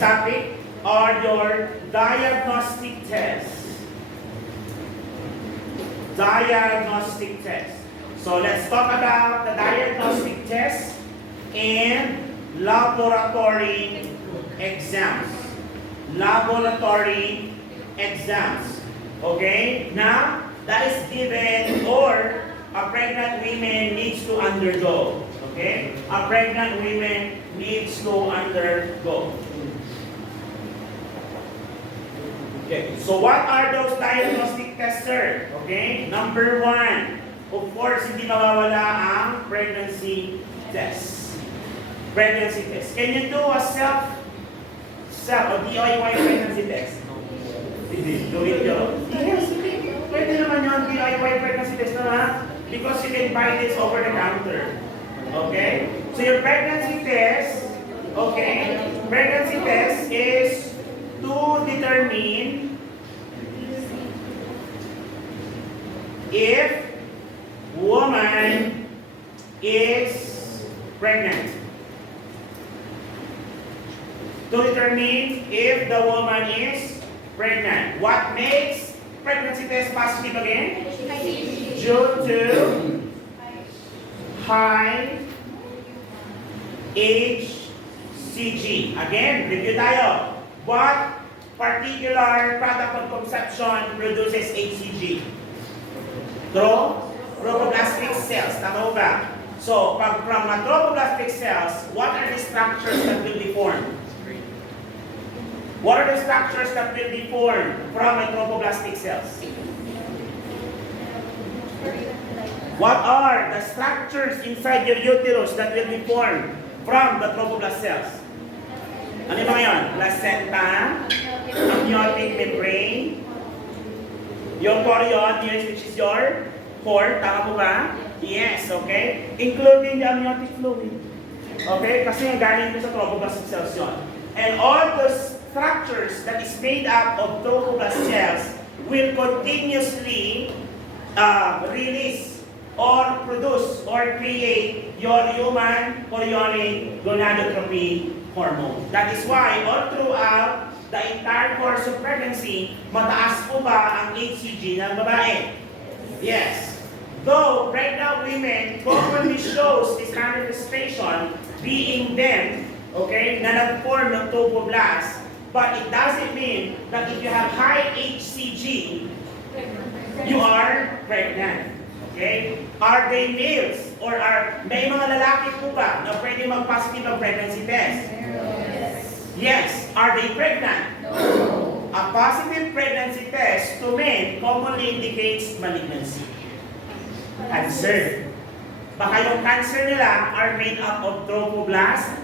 topic are your diagnostic tests. Diagnostic tests. So let's talk about the diagnostic tests and laboratory exams. Laboratory exams. Okay? Now, that is given or a pregnant woman needs to undergo. Okay? A pregnant woman needs to undergo. Okay, so what are those diagnostic tests, sir? Okay, number one, of course, hindi mawawala ang pregnancy test. Pregnancy test. Can you do a self or DIY pregnancy test? Do it yun? Yes, pwede naman yun, DIY pregnancy test na, because you can buy this over the counter. Okay? So your pregnancy test, okay, pregnancy test is to determine if woman is pregnant. To determine if the woman is pregnant. What makes pregnancy test positive again? Due to high HCG. Again, review tayo. What particular product of conception produces HCG? Trophoblastic cells. Tama ba? So, from a trophoblastic cells, what are the structures that will be formed? What are the structures that will be formed from a trophoblastic cells? What are the structures inside your uterus that will be formed from the trophoblast cells? Ano ba yun? Placenta, amniotic membrane, yung chorion, yes, which is your cord, tama po ba? Yes, okay? Including the amniotic fluid. Okay? Kasi galing ko sa trophoblastic cells yun. And all those structures that is made up of trophoblast cells will continuously release or produce or create your human chorionic gonadotropin hormone. That is why all throughout the entire course of pregnancy, mataas po ba ang HCG ng babae? Yes. Though pregnant women commonly shows this manifestation being them, okay, na nag-form ng trophoblast, but it doesn't mean that if you have high HCG, you are pregnant. Okay? Are they males? Or may mga lalaki po ba na pwede mag-positive ang pregnancy test? Yes. Are they pregnant? No. A positive pregnancy test to men commonly indicates malignancy. Cancer. Baka yung cancer nila are made up of trophoblast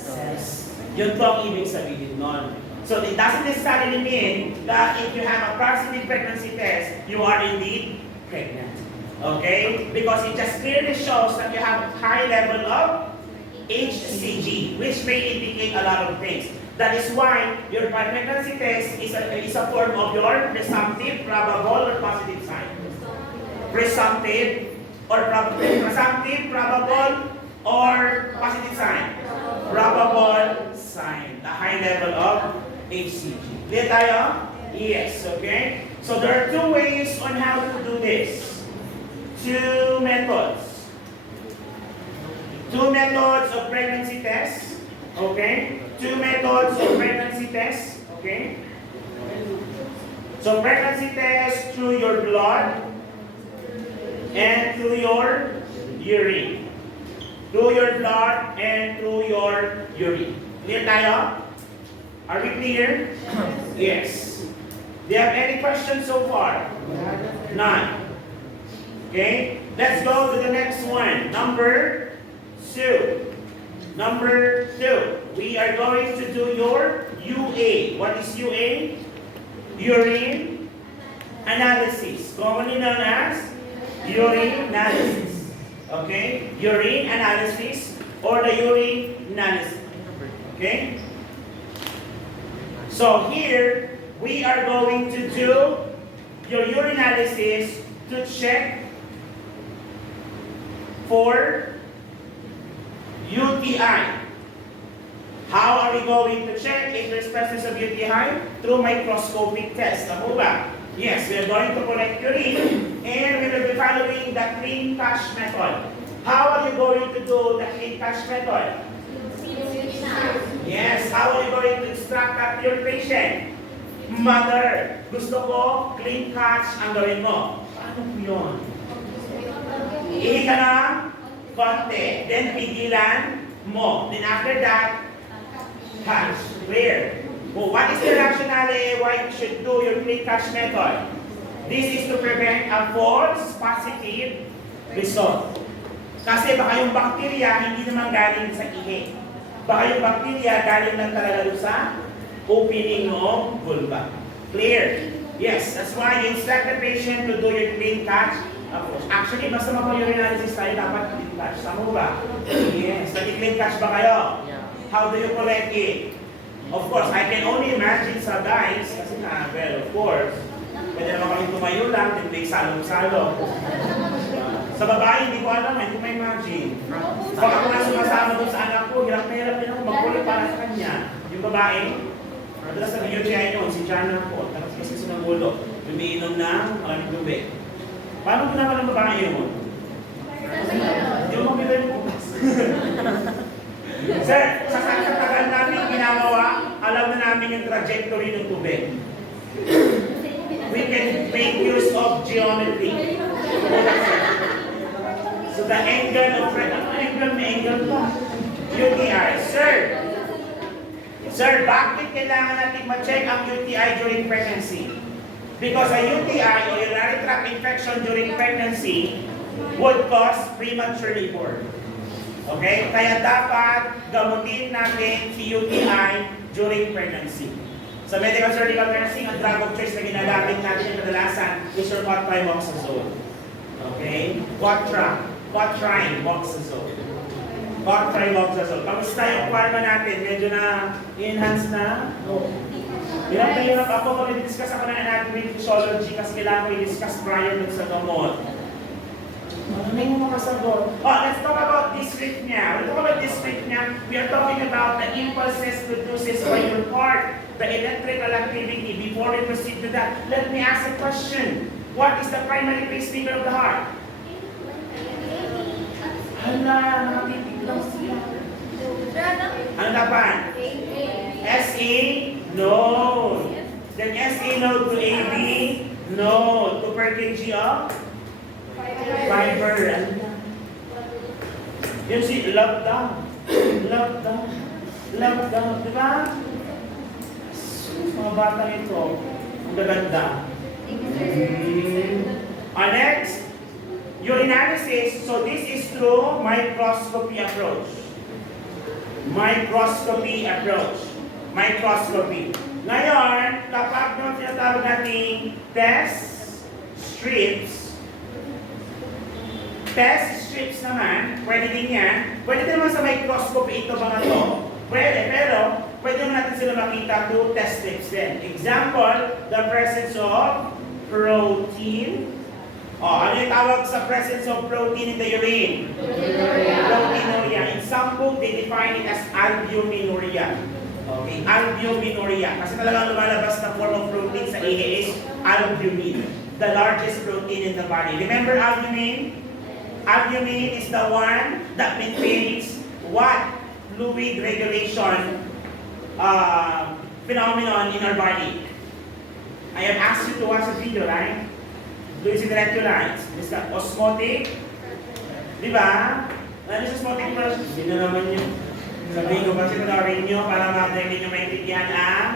cells. Yun po ang ibig sabihin nun. So it doesn't necessarily mean that if you have a positive pregnancy test, you are indeed pregnant. Okay? Because it just clearly shows that you have a high level of HCG, which may indicate a lot of things. That is why your pregnancy test is a form of your presumptive, probable, or positive sign. Presumptive, or presumptive, probable, or positive sign. Probable sign. The high level of HCG. Clear tayo? Yes, okay? So there are two ways on how to do this. Two methods. Two methods of pregnancy tests. Okay? Two methods of pregnancy tests. Okay? So pregnancy test through your blood and through your urine. Through your blood and through your urine. Clear tayo? Are we clear? Yes. Do you have any questions so far? None. Okay? Let's go to the next one. Number 2. Number 2. We are going to do your UA. What is UA? Urine analysis. Commonly known as urine analysis. Okay? Urine analysis or the urine analysis. Okay? So here, we are going to do your urine analysis to check for UTI. How are we going to check if there's presence of UTI? Through microscopic test. Tama ba? Yes, we are going to collect urine and we will be following the clean catch method. How are you going to do the clean catch method? Yes, how are you going to instruct up your patient? Mother, gusto ko clean catch ang gawin mo. Paano po yun? Ihi ka ng konti, then pigilan mo. Then after that, catch. Clear. Well, what is the rationale why you should do your clean catch method? This is to prevent a false positive result. Kasi baka yung bacteria hindi naman galing sa ihi. Baka yung bacteria galing lang talaga sa opening ng vulva. Clear? Yes, that's why you instruct the patient to do your clean catch approach. Actually, basta mapa-urinalysis tayo, dapat clean catch. Tama ba? Yes. Nag-clean catch ba kayo? How do you collect it? Of course, I can only imagine sa guys, kasi na, well, of course, pwede naman kami tumayo lang, then may salong-salong. Sa babae, hindi ko alam, hindi ko ma-imagine. Pag ako na sumasama doon sa anak ko, hirap na hirap din ako magkulit para sa kanya. Yung babae, madalas sa UTI yun, si Jana po, tapos kasi ng ulo, umiinom ng maraming tubig. Paano ginagawa ng babae yun? Hindi mo magbibay mo. Sir, sa tagal namin ginagawa, alam na namin yung trajectory ng tubig. We can make use of geometry. So the angle of may angle pa. UTI. Sir, bakit kailangan natin ma-check ang UTI during pregnancy? Because a UTI o urinary tract infection during pregnancy would cause premature labor. Okay? Kaya dapat gamutin natin si UTI during pregnancy. Sa medical surgical nursing, ang drug of choice na ginagamit natin yung kadalasan is your quatrimoxazole. Okay? Quatrimoxazole. Kamusta yung pharma natin? Medyo na enhance na? Hirap na hirap ako kung i-discuss ako ng anatomy physiology kasi kailangan ko i-discuss prior dun sa gamot. Ano na yung makasagot? Oh, let's talk about dysrhythmia. When we talk about dysrhythmia, we are talking about the impulses produced by your heart, the electrical activity. Before we proceed to that, let me ask a question. What is the primary pacemaker of the heart? Hala, nakatitig lang siya. Ano dapat? SA? No. Then SA node to AB? No. To per kg of? Fiber. Yun si love down. Love down. Diba? Mga bata ito. Ang gaganda. Next. Urinalysis. So this is through microscopy approach. Microscopy. Ngayon, kapag yung tinatawag nating test strips naman, pwede din yan. Pwede naman sa microscopy ito mga to. Pwede, pero pwede naman natin sila makita through test strips din. Example, the presence of protein. Ano yung tawag sa presence of protein in the urine? Proteinuria. In some book, they define it as albuminuria. Okay, albuminuria. Kasi talagang lumalabas na form of protein sa ihi is albumin. The largest protein in the body. Remember albumin? Albumin is the one that maintains what? Fluid regulation phenomenon in our body. I have asked you to watch a video, right? Fluids in electrolytes. This is osmotic. Diba? Ano sa osmotic flush? Hindi na naman yun. Sabihin ko kasi panawarin nyo para madali nyo maintindihan ang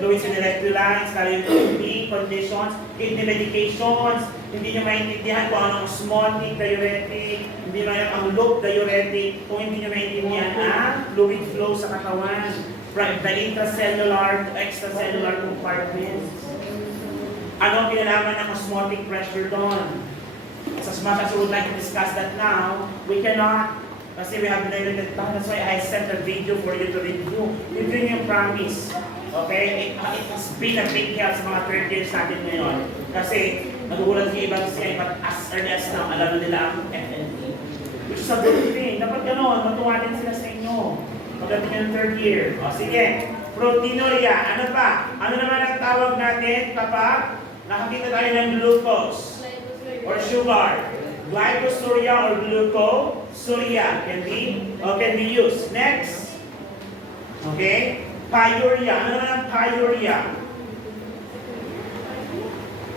fluids in electrolytes, kaya yung kidney conditions, kidney medications, hindi nyo maintindihan kung anong osmotic diuretic, hindi nyo ang loop diuretic, kung hindi nyo maintindihan ang fluid flow sa katawan, from the intracellular to extracellular compartments. Ano ang kinalaman ng osmotic pressure doon? As much as we would like to discuss that now, we cannot. Kasi we have limited time. That's why I sent a video for you to review. Review yung promise. Okay? It has been a big help sa mga third years natin ngayon. Kasi nagugulat yung ibang siya, but as early as now, alam na nila ang FNP. Which is a good thing. Dapat gano'n, matuwa din sila sa inyo. pagdating ng third year. O, sige. Proteinuria. Ano pa? Ano naman ang tawag natin kapag nakakita tayo ng glucose or sugar? Glycosuria or glucosuria can be used. Next. Okay? Pyuria. Ano naman ang pyuria?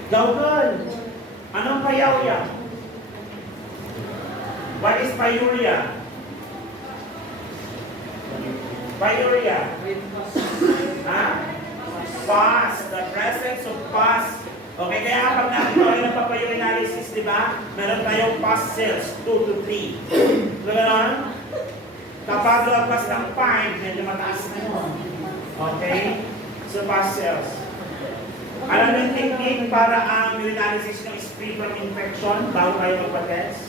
Gawgal. Anong pyuria? What is pyuria? Pyuria. Ha? Pus. The presence of pus. Okay, kaya kapag nakita kayo ng papayurinalysis, di ba? Meron tayong pus cells, 2 to 3. Ganoon? Kapag lumabas ng 5, medyo mataas na yun. Okay? So, pus cells. Alam mo yung technique para ang urinalysis nyo is free from infection bago kayo magpa-test?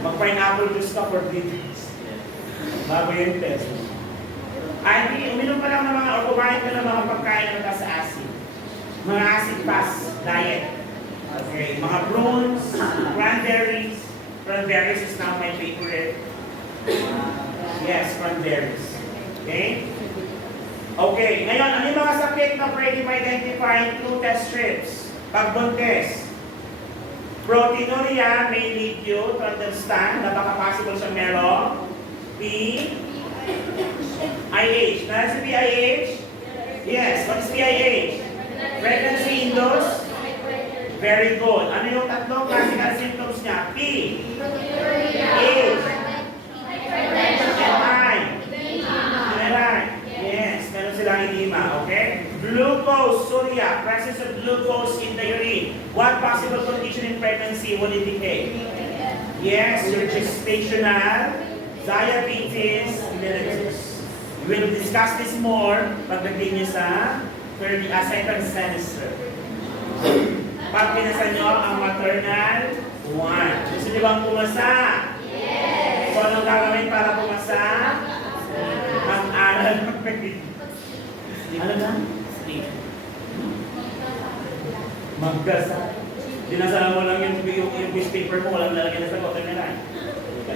Mag-pineapple juice ka for 3 days. Bago yung test. Ay, uminom ka lang ng mga, or kumain ka ng mga pagkain na mataas sa acid. Mga acid fast diet. Okay, mga prunes, cranberries. Cranberries is now my favorite. Yes, cranberries. Okay? Okay, ngayon, ano yung mga sakit na pwede ma-identify through test strips? Pagbuntis. Proteinuria may lead you to understand na baka possible siya meron. PIH. Nasa si PIH? Yes. What is PIH? Pregnancy induced? Very good. Ano yung tatlong classical symptoms niya? P. H. Yes, meron silang edema, okay? Glucosuria, presence of glucose in the urine. What possible condition in pregnancy will indicate? Yes, your gestational diabetes mellitus. We will discuss this more pagdating nyo sa second semester. Pag pinasa nyo ang maternal 1. Gusto nyo bang pumasa? Yes! So, anong gagawin para pumasa? Ang aral ng ano na? Sleep. Magdasa. Dinasala mo lang yung piece paper mo, walang lalagyan na sa water na lang.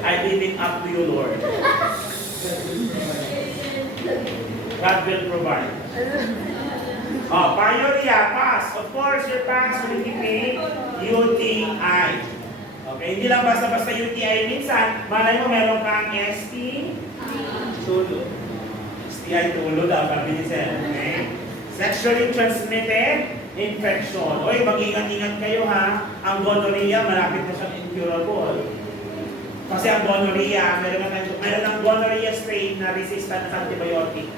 I leave it up to you, Lord. God will provide. Oh, pyuria, pass. Of course, your pass will indicate UTI. Okay, hindi lang basta-basta UTI. Minsan, malay mo meron kang tulo. STI tulo daw, pabilisin. Okay? Sexually transmitted infection. Oy, mag-ingat-ingat kayo ha. Ang gonorrhea, malapit na siyang incurable. Kasi ang gonorrhea, meron ng gonorrhea strain na resistant sa antibiotic.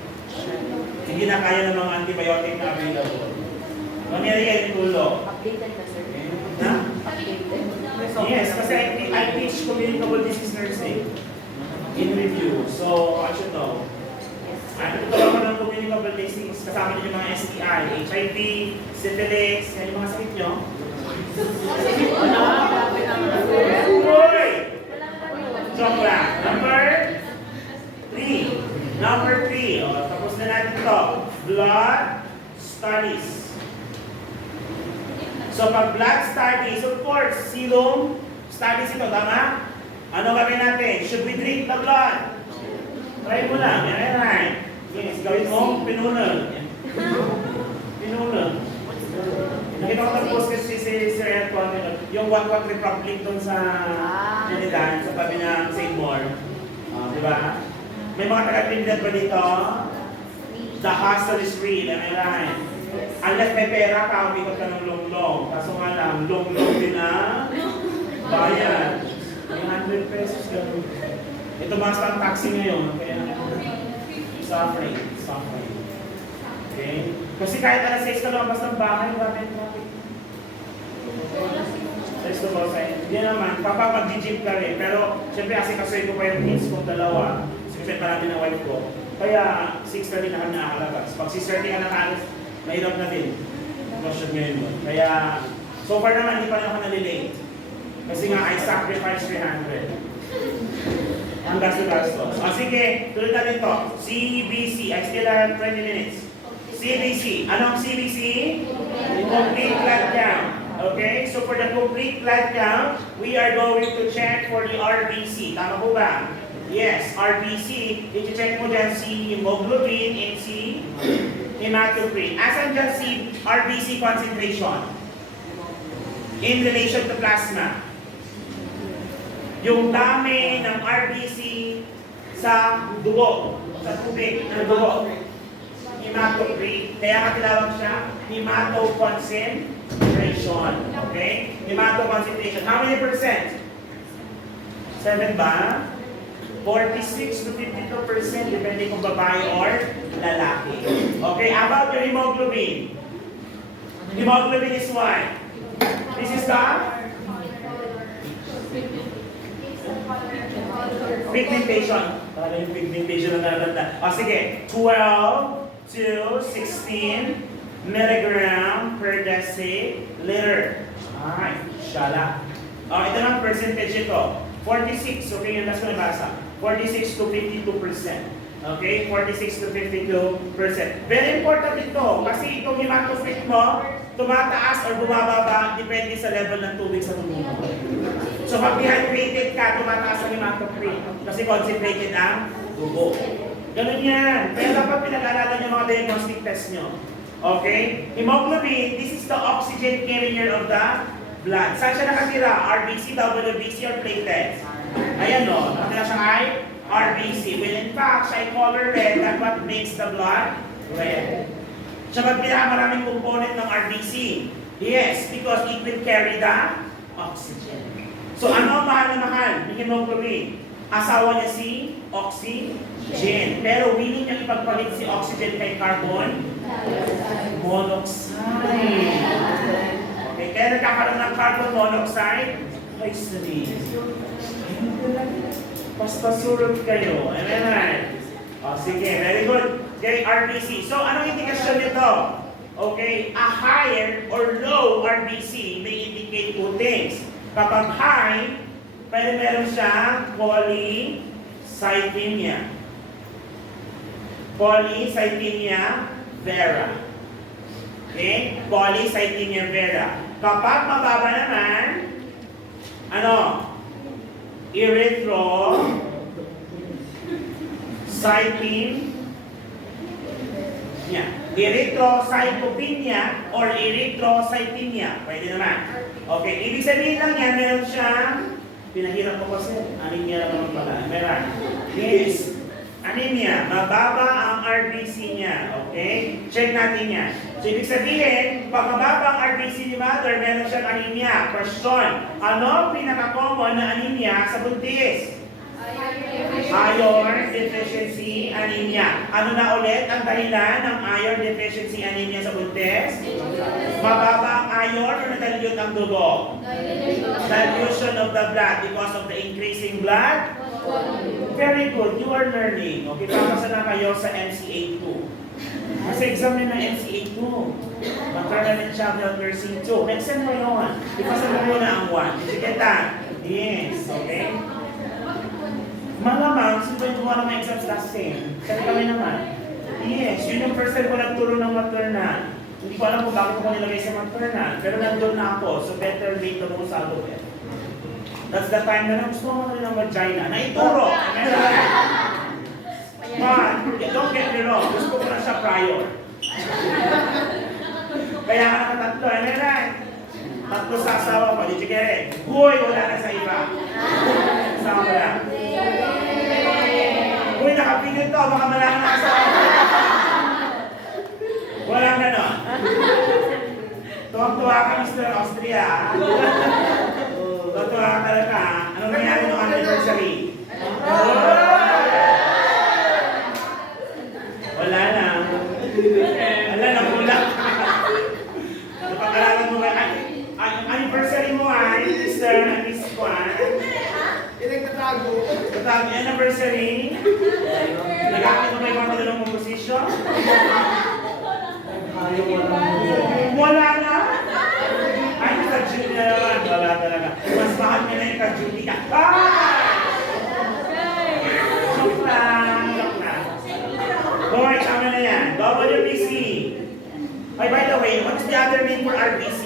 Hindi na kaya ng mga antibiotic na available. Gonorrhea yung tulo. Updated na sir. Ha? Updated. Yes, kasi I teach communicable disease nursing in review. So, I should know. Ano ito ako ng communicable disease? Kasama niyo yung mga STI, HIV, syphilis, yan yung mga sakit nyo. Uy! Joke lang. Number 3. Number 3. O, tapos na natin ito. Blood studies. So, pag blood studies, of course, serum studies ito, tama? Ano gawin natin? Should we drink the blood? Try mo lang. Yan, right. Yes, gawin mo, pinunal. Pinunal. Nakita ko tapos kasi si Sir Antoine, yung What Republic doon sa Trinidad, sa tabi ng Seymour. Di ba? May mga taga-Trinidad ba dito? The hustle is real, am I right? Unless may pera ka, umikot ka ng long-long. Kaso nga lang, long-long din na bayan. May 100 pesos gano'n. Ito mas ang taxi ngayon, kaya suffering. Okay? Kasi kahit alas 6 ka lumabas ng bahay, grabe yung traffic. Let's go outside. Hindi naman, mag-gym ka rin. Pero, syempre, asikasuhin ko pa yung kids kong dalawa. Kasi marami na wife ko. Kaya, 6:30 na kami nakakalabas. Pag 6:30 ka nakalas, mahirap na din. Question ngayon mo. Kaya, so far naman, hindi pa rin ako nalilate. Kasi nga, I sacrifice 300. Ang gasto-gasto. Sige, tuloy natin ito. CBC. I still have 20 minutes. CBC. Anong CBC? Complete blood count. Okay? So for the complete blood count, we are going to check for the RBC. Tama po ba? Yes, RBC. I-check mo dyan si hemoglobin and si hematocrit. Asan dyan si RBC concentration? In relation to plasma. Yung dami ng RBC sa dugo, sa tubig ng dugo. Hematocrit. Kaya katilawag siya hematoconcentration. Okay? Hematoconcentration. How many percent? 7 ba? 46 to 52%, depende kung babae or lalaki. Okay, about your hemoglobin. Hemoglobin is what? This is the pigmentation. Para yung pigmentation na natatanda. O sige, 12 to 16 milligram per deciliter. Alright, shala. O, ito lang percentage ito. 46, okay, yung last ko nabasa. 46 to 52%. Okay, 46 to 52%. Very important ito, kasi itong hematocrit mo, tumataas or bumababa, depende sa level ng tubig sa dugo mo. So pag dehydrated ka, tumataas ang hematocrit, kasi concentrated ang dugo. Ganun yan. Kaya dapat pinag-aralan yung mga diagnostic test nyo. Okay? Hemoglobin, this is the oxygen carrier of the blood. Saan siya nakatira? RBC, WBC, or platelets? Ayan o, nakatira siya ay RBC. Well, in fact, siya ay color red. That's what makes the blood red. Siya ba pinakamaraming component ng RBC? Yes, because it will carry the oxygen. So ano ang mahal na mahal ng hemoglobin? Asawa niya si oxygen. Pero willing niya ipagpalit si oxygen kay carbon monoxide. Okay, kaya nagkakaroon ng carbon monoxide, ay sali. Basta surot kayo. Amen. O, sige, very good. Okay, RBC. So, anong indikasyon nito? Okay, a higher or low RBC may indicate two things. Kapag high, pwede meron siyang polycythemia. Polycythemia vera. Okay? Polycythemia vera. Kapag mababa naman, ano? Erythrocythemia. Erythrocytopenia or erythrocythemia. Pwede naman. Okay, ibig sabihin lang yan, meron siyang, pinahirap ko kasi, anemia naman pala. Meron. Yes. Anemia. Mababa ang RBC niya. Okay? Check natin yan. So, ibig sabihin, pag mababa ang RBC ni mother, meron siyang anemia. Question. Ano pinaka-common na anemia sa buntis? Iron deficiency anemia. Ano na ulit ang dahilan ng iron deficiency anemia sa buntis? Mababa ang iron o nadalute ang dugo? Dilution of the blood because of the increasing blood? Very good. You are learning. Okay, papasa na kayo sa MCA 2. Kasi exam nyo na MCA 2. Maternal and Child Health Nursing 2. Next time mo yun. Because ano mo na ang 1. Did you get that? Yes. Okay? Malamang, sino ba yung gumawa ng mga exams last time? Kasi kami naman. Yes, yun yung first time ko nagturo ng maternal. Hindi ko alam kung bakit ko nilagay sa maternal. Pero nandun na ako, so better late than kung sa eh. That's the time na gusto mo rin ng vagina. Naituro! But, don't get me wrong, gusto ko na siya prior. Kaya nga nakatatlo, right? Tatlo sa asawa ko, did you get it? Huy, wala na sa iba. Asawa ko lang. Uy, nakapigil to, baka malangan na asawa ko. Walang ganon. Tuwang-tuwa ka, Mr. Austria. Tuwang-tuwa ka talaga. Anong nangyari ng anniversary? Wala na. Wala na, kulang. Napag-aralan mo ba? Ang anniversary mo ay, Mr. and Miss Juan. Nagtatago. Tatago yung anniversary. Nag-aakit mo ba yung mga dalawang composition? Wala na. Ay, ka-Judy na naman. Wala talaga. Mas mahal niya na yung ka-Judy ka. Joke lang. Joke lang. Boy, tama na yan. WBC. Ay, by the way, what's the other name for RBC?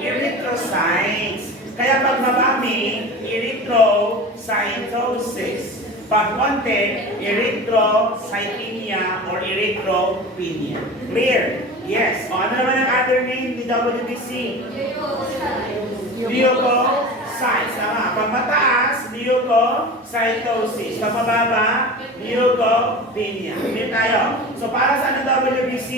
Erythrocytes. Kaya pag pag mabami, erythrocytosis. Pag konti, erythrocytemia or erythropenia. Clear? Yes. O ano naman ang other name ni WBC? Leukocytes. Tama. Pag mataas, leukocytosis. Pag mababa, leukopenia. Clear tayo. So para sa ang WBC?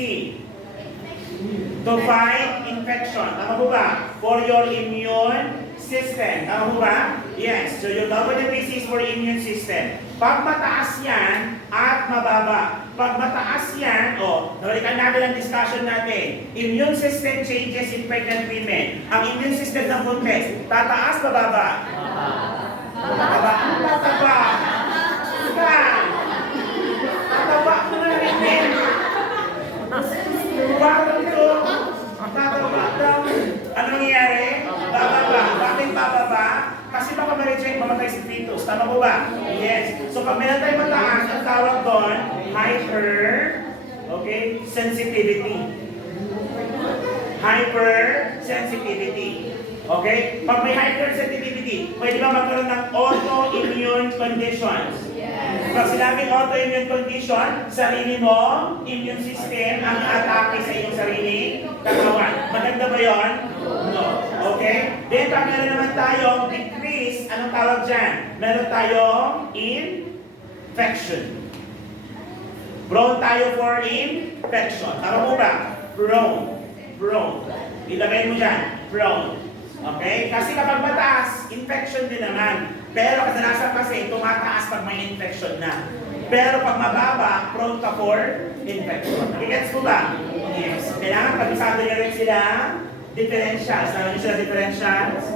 To fight infection. Tama po ba? For your immune system. Tama po ba? Yes. So yung WBC is for immune system. Pag mataas yan at mababa. Pag mataas yan, nabalikan natin ang discussion natin. Immune system changes in pregnant women. Ang immune system ng buntis, tataas, bababa? Bababa. Tataba. Tataba ko na rin. Bakit ito? Tataba daw. Ano nangyayari? Bababa. Bakit bababa? Kasi baka ma-reject, mamatay si fetus. Tama po ba? Yes. So pag meron tayo mataas, ang tawag doon, sensitivity. Hypersensitivity. Okay? Pag may hypersensitivity, pwede ba magkaroon ng autoimmune conditions? Pag sinabing autoimmune condition, sarili mo, immune system, ang atake sa iyong sarili, katawan. Maganda ba yun? No. Okay? Then, pag meron naman tayong decrease, anong tawag dyan? Meron tayong infection. Prone tayo for infection. Tama mo ba? Prone. Ilagay mo dyan. Prone. Okay? Kasi kapag mataas, infection din naman. Pero kadalasan kasi tumataas pag may infection na. Pero pag mababa, prone ka for infection. Gets mo ba? Yes. Kailangan pag-isado nyo rin sila differentials. Sabi nyo sila differentials?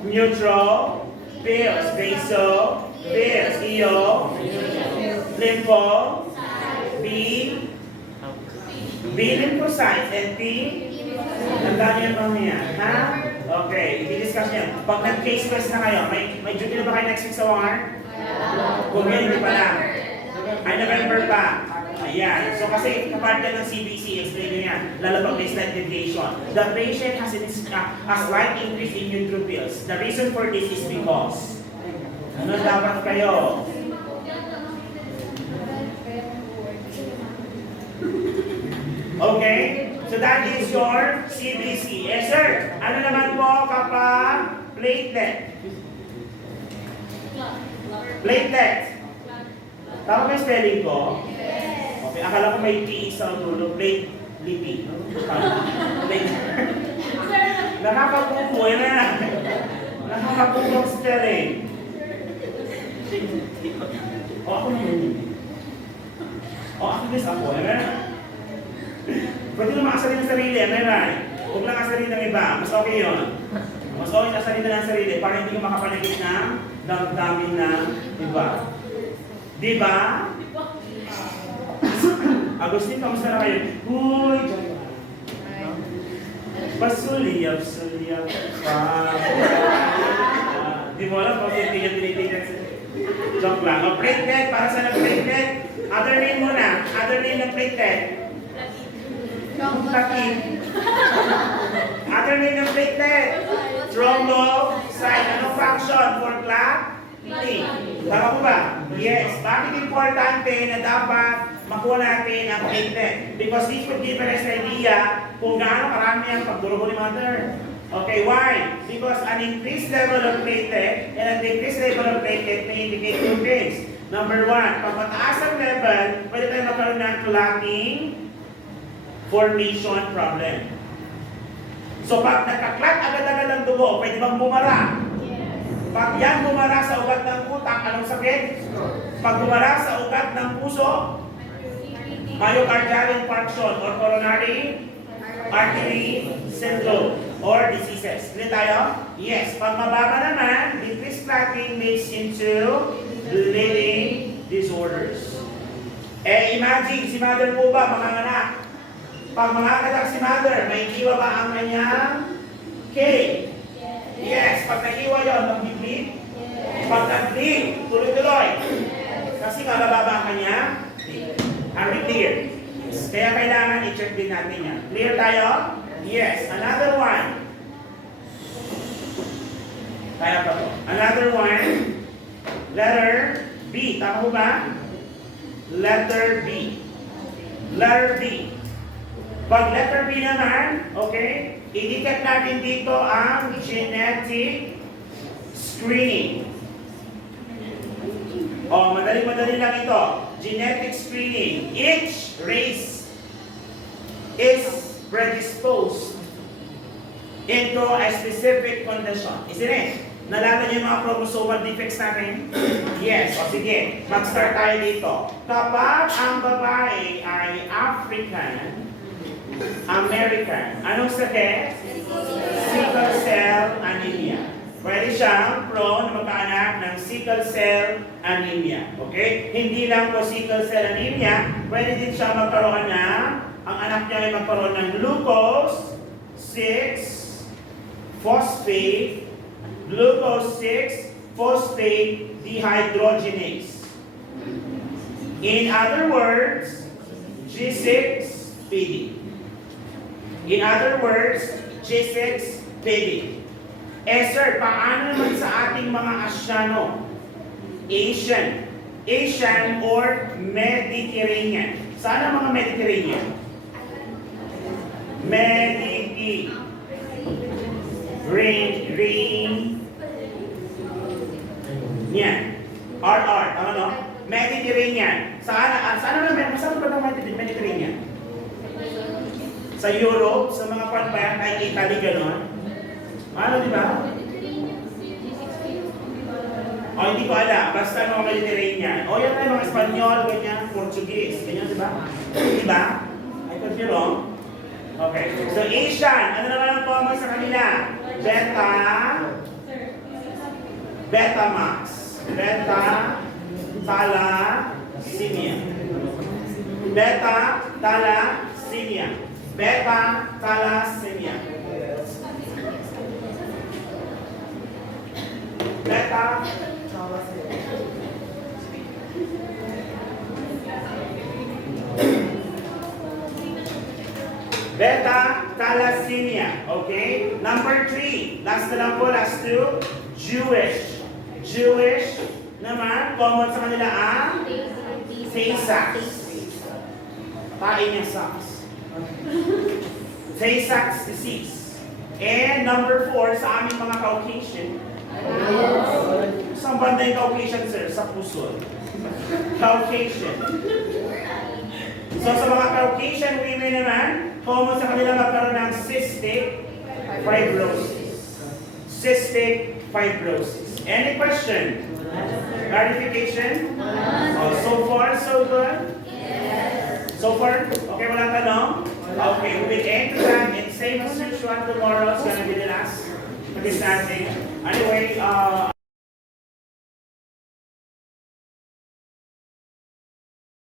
Neutrophils, basophils, lympho, B lymphocytes, and T. Tandaan nyo yung mamaya. Ha? Okay, i-discuss nyo. Pag nag-case quest na kayo, may duty na ba kayo next week sa OR? Kung hindi pa lang. Ay, November pa. Ayan. So kasi kapag yan ng CBC, explain nyo yan. Lalo pag may slight deviation. The patient has a slight increase in neutrophils. The reason for this is because ano dapat kayo? Okay? So that is your CBC. Yes, sir. Ano naman po kapag platelet? Platelet. Tama ba yung spelling ko? Okay, akala ko may T sa dulo. Platelet. Nakakapupo. Yan na. Nakakapupo ang spelling. Ako naman. Ako din ako. Yan na. Pwede naman asalin ng sarili, meron. Huwag lang asalin ng iba, mas okay yun. Mas okay asalin na ng sarili para hindi ko makapanagit ng damdamin ng iba. Diba? Agustin, kamusta na kayo? Uy! Pasuliyap. Di mo alam kung hindi niya tinitignan sa... Joke lang. O, platelet, para sa platelet. Other name muna. Other name ng platelet. Takip. Other name ng platelet. Thrombocyte. Anong function for clotting? Tama po ba? Yes. Bakit importante na dapat makuha natin ang platelet? Because this would give us an idea kung gaano karami ang pagdurugo ni mother. Okay, why? Because an increased level of platelet and a decreased level of platelet may indicate two things. Number one, pag mataas ang level, pwede tayo magkaroon ng clotting formation problem. So pag nagka-clot agad-agad ang dugo, pwede bang bumara? Yes. Pag yan bumara sa ugat ng utak, anong sakit? Pag bumara sa ugat ng puso, myocardial infarction or coronary artery syndrome or diseases. Clear tayo? Yes. Pag mababa naman, decreased clotting leads into bleeding disorders. Imagine, si mother po ba, mga anak? Pag makakadak si mother, may iwa ba ang kanyang cake? Yes. Pag naiwa yun, mag-bleed? Pag nag-bleed, tuloy-tuloy. Kasi mababa ang kanyang are we clear? Yes. Kaya kailangan i-check din natin yan. Clear tayo? Yes. Another one. Kaya pa to. Another one, letter B. Tama po ba? Letter B. Letter B. Pag letter B naman, okay, i-detect natin dito ang genetic screening. O, madali-madali lang ito. Genetic screening. Each race is predisposed into a specific condition. Isn't it? Nalaman niyo yung mga chromosomal defects natin? Yes. O sige, mag-start tayo dito. Kapag ang babae ay African American, anong sakit? Sickle cell anemia. Pwede siyang prone na magkaanak ng sickle cell anemia. Okay? Hindi lang po sickle cell anemia, pwede din siya magkaroon ng, ang anak niya ay magkaroon ng glucose 6-phosphate dehydrogenase. In other words, G6PD. In other words, G6PD. Eh sir, paano naman sa ating mga Asyano? Asian or Mediterranean? Saan ang mga Mediterranean? Mediterranean. RR, tama no? Mediterranean. Saan naman ba ng Mediterranean? Sa Europe, sa mga panbayan kay Italy, gano'n? Ano, di ba? O, hindi ko alam. Basta mga Mediterranean. O, yan tayo mga Espanyol, ganyan, Portuguese, ganyan, di ba? Di ba? I could be wrong. Okay. So, Asian. Ano naman ang common sa kanila? Betamax. Beta-thalassemia. Beta-thalassemia. Beta-thalassemia. Beta-thalassemia. Okay? Number 3. Last na lang po, last 2. Jewish naman, common sa kanila ang Tay-Sachs. Tain niya Sachs. Tay-Sachs disease. And number 4, sa aming mga Caucasian. Saan banda yung Caucasian, sir? Sa puso. Caucasian. So sa mga Caucasian women naman, common sa kanila magkaroon ng cystic fibrosis. Any question? Clarification? Oh, so far, so good? Yes. So far? Okay, walang tanong? Okay, we will end that and same as usual tomorrow. It's gonna be the last. Anyway,